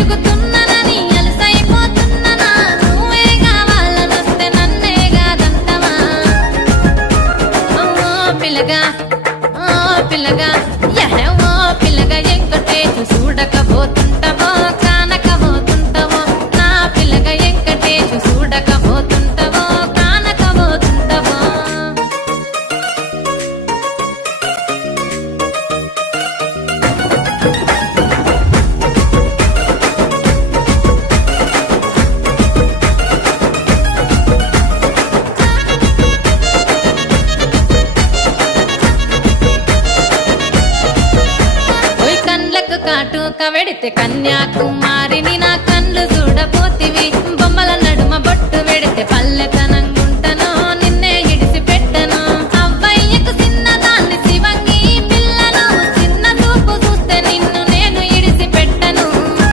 తిరుగుతున్ననని అలసైపోతున్ననా నువ్వే కావాలనొస్తే నన్నే కాదంటవా ఓ పిల్లగా ఓ పిల్లగా ఓ పిల్లగా ఎంకటేశు చూడకపోతుంటవో కానకపోతుంటవో నా పిల్లగా ఎంకటేశు చూడకపోతుంటవో కానకపోతుంటవో ఓయ్ కండ్లకు కాటుక వెడితే కన్యాకుమారిని నా కండ్లు చూడపోతివి